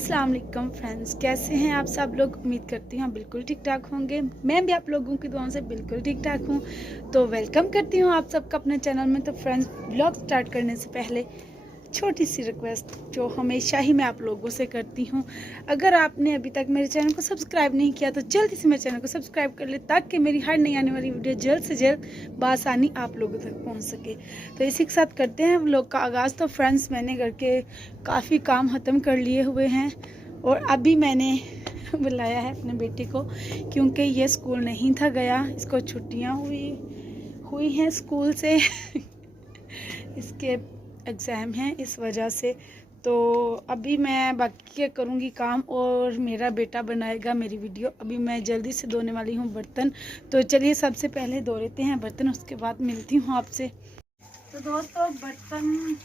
अस्सलाम वालेकुम फ्रेंड्स, कैसे हैं आप सब लोग। उम्मीद करती हूँ बिल्कुल ठीक ठाक होंगे। मैं भी आप लोगों की दुआओं से बिल्कुल ठीक ठाक हूँ। तो वेलकम करती हूँ आप सबका अपने चैनल में। तो फ्रेंड्स, ब्लॉग स्टार्ट करने से पहले छोटी सी रिक्वेस्ट जो हमेशा ही मैं आप लोगों से करती हूँ, अगर आपने अभी तक मेरे चैनल को सब्सक्राइब नहीं किया तो जल्दी से मेरे चैनल को सब्सक्राइब कर ले, ताकि मेरी हर नई आने वाली वीडियो जल्द से जल्द बआसानी आप लोगों तक पहुँच सके। तो इसी के साथ करते हैं व्लॉग का आगाज़। तो फ्रेंड्स, मैंने घर के काफ़ी काम ख़त्म कर लिए हुए हैं और अभी मैंने बुलाया है अपने बेटे को, क्योंकि ये स्कूल नहीं था गया, इसको छुट्टियाँ हुई हैं स्कूल से इसके एग्ज़ाम हैं इस वजह से। तो अभी मैं बाकी के करूँगी काम और मेरा बेटा बनाएगा मेरी वीडियो। अभी मैं जल्दी से धोने वाली हूँ बर्तन। तो चलिए सबसे पहले धो लेते हैं बर्तन, उसके बाद मिलती हूँ आपसे। तो दोस्तों, बर्तन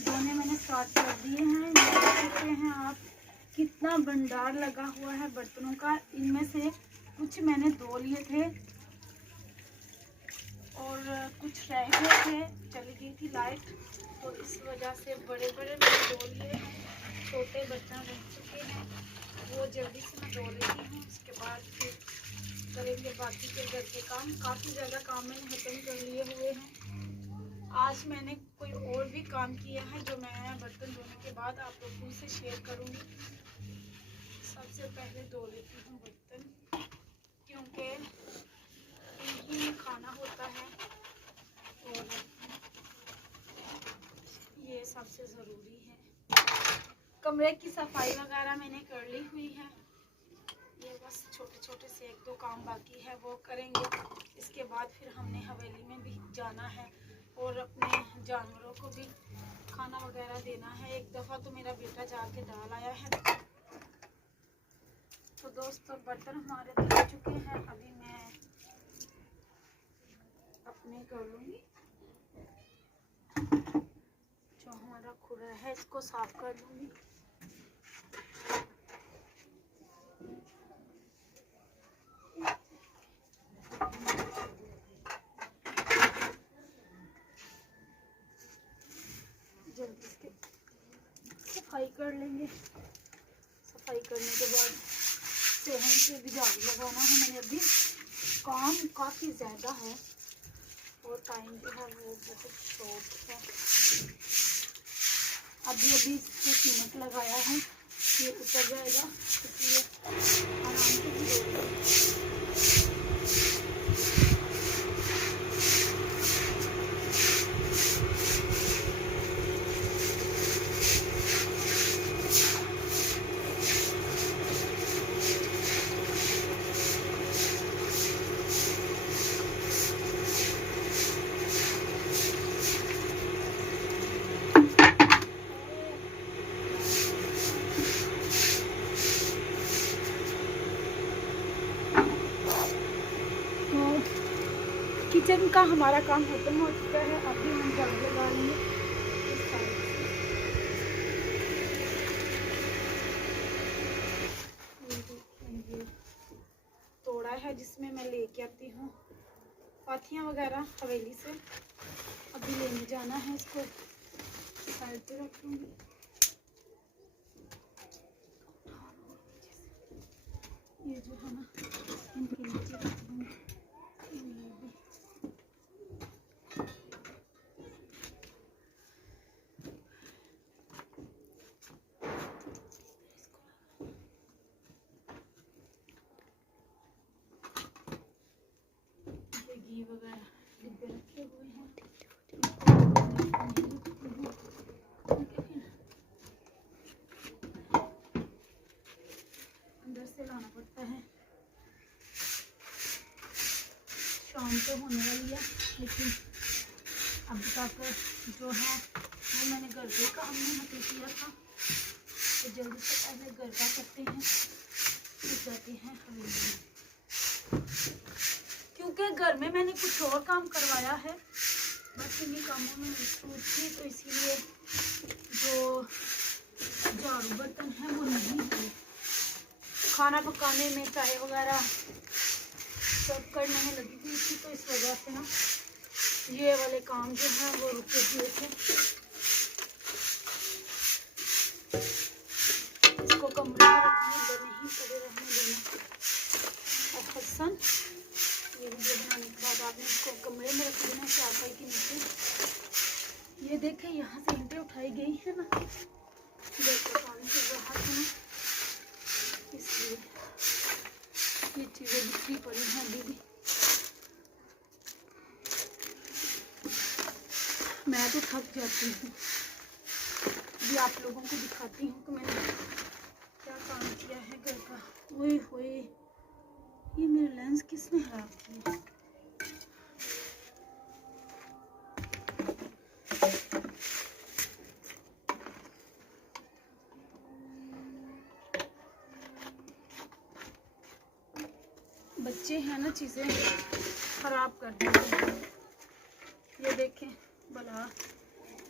धोने मैंने स्टार्ट कर दिए हैं। देख सकते हैं आप कितना भंडार लगा हुआ है बर्तनों का। इनमें से कुछ मैंने धो लिए थे और कुछ रह गए थे, चली गई थी लाइट, तो इस वजह से बड़े बड़े मैंने धो लिए हैं। छोटे बर्तन रह चुके हैं, वो जल्दी से मैं धो लेती हूँ। उसके बाद फिर करेंगे बाकी के घर के काम। काफ़ी ज़्यादा काम मैंने खत्म कर लिए हुए हैं। आज मैंने कोई और भी काम किया है जो मैं बर्तन धोने के बाद आप लोगों से शेयर करूँगी। सबसे पहले धो लेती हूँ बर्तन, क्योंकि इन्हीं में खाना होता है और ये सबसे ज़रूरी है। कमरे की सफाई वगैरह मैंने कर ली हुई है। ये बस छोटे छोटे से एक दो काम बाकी है, वो करेंगे। इसके बाद फिर हमने हवेली में भी जाना है और अपने जानवरों को भी खाना वगैरह देना है। एक दफ़ा तो मेरा बेटा जाके डाल आया है। तो दोस्तों, बर्तन हमारे धो चुके हैं। अभी मैं अपने कर लूँगी, जो हमारा खुला है इसको साफ कर लूँगी। जल्दी इसके सफाई कर लेंगे। सफाई करने के बाद सेहन से भी झाड़ू लगाना है। मैंने अभी काम काफ़ी ज़्यादा है और टाइम जो है वो बहुत शॉर्ट है। अभी इसको सीमेंट लगाया है, ये उतर जाएगा, इसलिए आराम से किचन का हमारा काम खत्म हो चुका है। अभी हम झाड़ू लगा लेंगे इस साइड से। ये तोड़ा है जिसमें मैं लेके आती हूँ पाथियाँ वगैरह हवेली से। अभी लेने जाना है, इसको साइड पे रख दूँगी। ये जो है ना, इनके नीचे रख दूँगी। घी वगैरह डिब्बे रखे हुए हैं, अंदर से लाना पड़ता है। शाम तो होने वाली है, लेकिन अब तक जो है वो मैंने घर के काम में मतलब किया था, तो जल्दी से पहले घर का करते हैं, फिर जाते हैं हवेली। क्योंकि घर में मैंने कुछ और काम करवाया है, बस इन्हीं कामों में मसरूफ थी, तो इसीलिए जो झाड़ू बर्तन है वो नहीं हुए। खाना पकाने में चाय वगैरह सब करने में लगी हुई थी, तो इस वजह से ना ये वाले काम जो है वो रुके हुए थे। सफाई के नीचे ये देखें, यहाँ से ईंटें उठाई गई है ना, इधर से पानी चल रहा था ना, इसलिए ये चीज़ें बिखरी पड़ी हैं अभी भी। मैं तो थक जाती हूँ। अभी आप लोगों को दिखाती हूँ कि मैंने क्या काम किया है घर का। ओए होए, ये मेरे लेंस किसने खराब किया? बच्चे हैं ना, चीज़ें खराब कर देते हैं। ये देखें भला,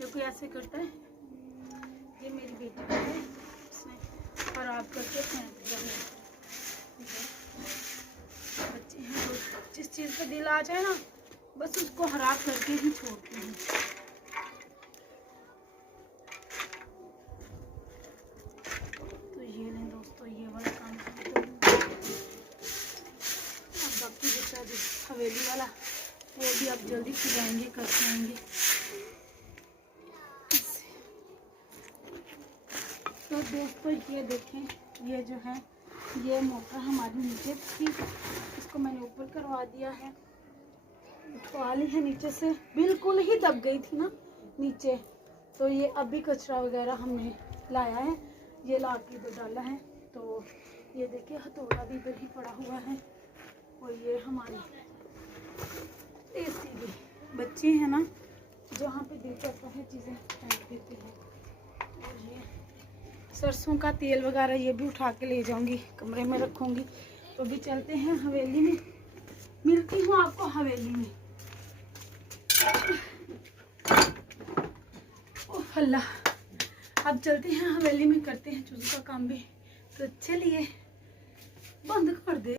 जो कोई ऐसे करता है, ये मेरी बेटी का है, इसने खराब करके फेंक दिया है। बच्चे हैं तो जिस चीज़ पे दिल आ जाए ना, बस उसको खराब करके ही छोड़ते हैं। तो ये लें दोस्तों, ये वाला काम करते हैं। अब बाकी बचा जो हवेली वाला, वो भी अब जल्दी सजाएंगे, करके आएंगे। तो दोस्तों ये देखें, ये जो है, ये मोटर हमारी नीचे थी, इसको मैंने ऊपर करवा दिया है, उठवा ली है नीचे से, बिल्कुल ही दब गई थी ना नीचे। तो ये अभी कचरा वगैरह हमने लाया है, ये ला के इधर डाला है। तो ये देखिए हथौड़ा भी इधर ही पड़ा हुआ है, और ये हमारी एसी भी। बच्चे हैं ना, जहाँ पे दिल करता है चीज़ें फेंक देते हैं। और ये सरसों का तेल वगैरह ये भी उठा के ले जाऊंगी, कमरे में रखूंगी। तो भी चलते हैं हवेली में, मिलती हूँ आपको हवेली में। ओह अल्लाह, अब चलते हैं हवेली में, करते हैं चूज़ों का काम भी। तो चलिए, बंद कर दे।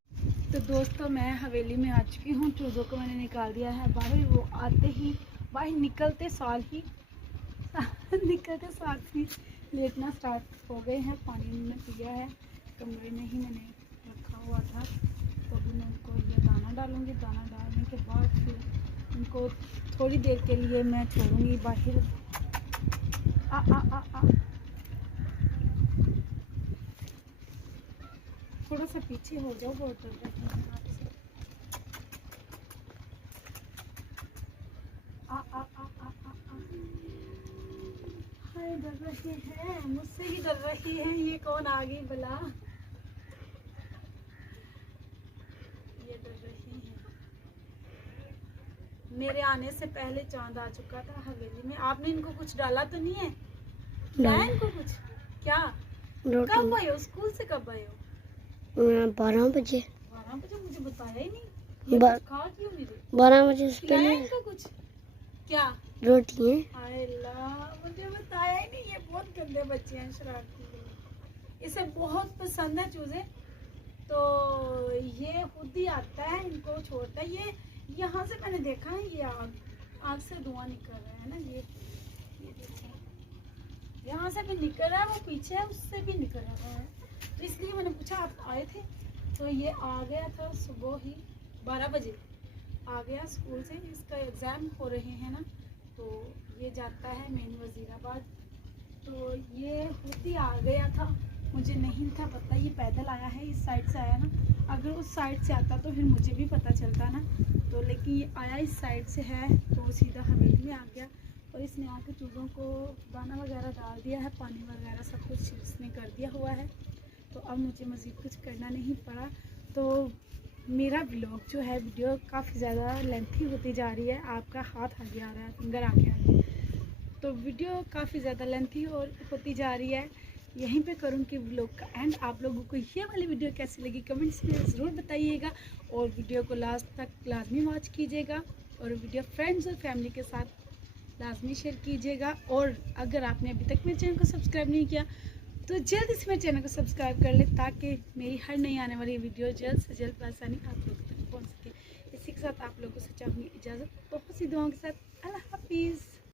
तो दोस्तों मैं हवेली में आ चुकी हूँ, चूज़ों को मैंने निकाल दिया है बाहर। वो आते ही बाहर निकलते साथ ही लेटना स्टार्ट हो गए हैं। पानी उन्होंने पिया है, कमरे में ही मैंने रखा हुआ था। तो अभी मैं उनको ये दाना डालूँगी, दाना डालने के बाद फिर उनको थोड़ी देर के लिए मैं छोड़ूँगी बाहर। थोड़ा सा पीछे हो जाओ, बहुत डर रही है आपसे। हाय, डर रही है, मुझसे ही डर रही है। ये कौन आ गई भला? ये डर रही है। मेरे आने से पहले चांद आ चुका था हवेली में। आपने इनको कुछ डाला तो नहीं है? डाला इनको कुछ? क्या? कब आए हो स्कूल से? कब आए हो? 12 बजे। 12 बजे? मुझे बताया ही नहीं। खा क्यों नहीं रहे? 12 बजे से पहले इनको कुछ क्या? रोटी है। मुझे बताया ही नहीं। ये बहुत गंदे बच्चे हैं, शरारती। इसे बहुत पसंद है चूजे, तो ये खुद ही आता है, इनको छोड़ता है। ये यहाँ से मैंने देखा है, ये आग से धुआं निकल रहा है ना, ये देखो, यहाँ से भी निकल रहा है, वो पीछे है उससे भी निकल रहा है। तो इसलिए मैंने पूछा आप आए थे? तो ये आ गया था सुबह ही 12 बजे आ गया स्कूल से। इसका एग्ज़ाम हो रहे हैं ना, तो ये जाता है मेन वजीराबाद। तो ये खुद ही आ गया था, मुझे नहीं था पता। ये पैदल आया है, इस साइड से आया ना। अगर उस साइड से आता तो फिर मुझे भी पता चलता ना। तो लेकिन ये आया इस साइड से है, तो सीधा हवेली में आ गया। और इसने आके चूज़ों को दाना वगैरह डाल दिया है, पानी वगैरह सब कुछ इसने कर दिया हुआ है। तो अब मुझे मज़ीद कुछ करना नहीं पड़ा। तो मेरा व्लॉग जो है, वीडियो काफ़ी ज़्यादा लेंथी होती जा रही है। आपका हाथ आगे आ रहा है, फिंगर आगे आ रही है, तो वीडियो काफ़ी ज़्यादा लेंथी और होती जा रही है। यहीं पे करूँगी व्लॉग का एंड। आप लोगों को ये वाली वीडियो कैसी लगी कमेंट्स में ज़रूर बताइएगा, और वीडियो को लास्ट तक लाजमी वॉच कीजिएगा, और वीडियो फ्रेंड्स और फैमिली के साथ लाजमी शेयर कीजिएगा। और अगर आपने अभी तक मेरे चैनल को सब्सक्राइब नहीं किया तो जल्दी से मेरे चैनल को सब्सक्राइब कर ले, ताकि मेरी हर नई आने वाली वीडियो जल्द से जल्द आसानी आप लोगों तक पहुंच सके। इसी के साथ आप लोगों से चाहूँगी इजाज़त, बहुत सी दुआओं के साथ। अल्लाह हाफिज़।